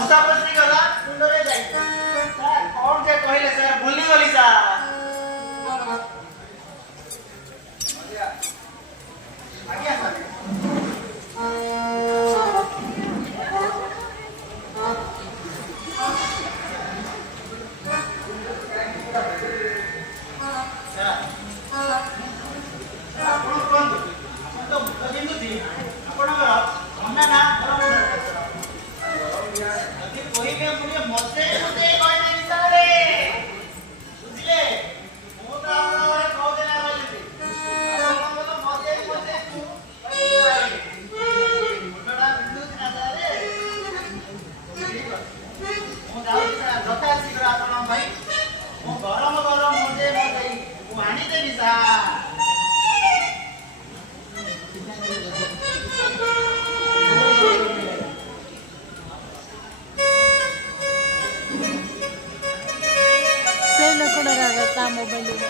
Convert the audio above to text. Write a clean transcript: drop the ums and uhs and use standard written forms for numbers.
मुसाफिर गला मुंडरे जाई सर कौन जे कहले सर भूली गली सर आज्ञा सर मोबाइल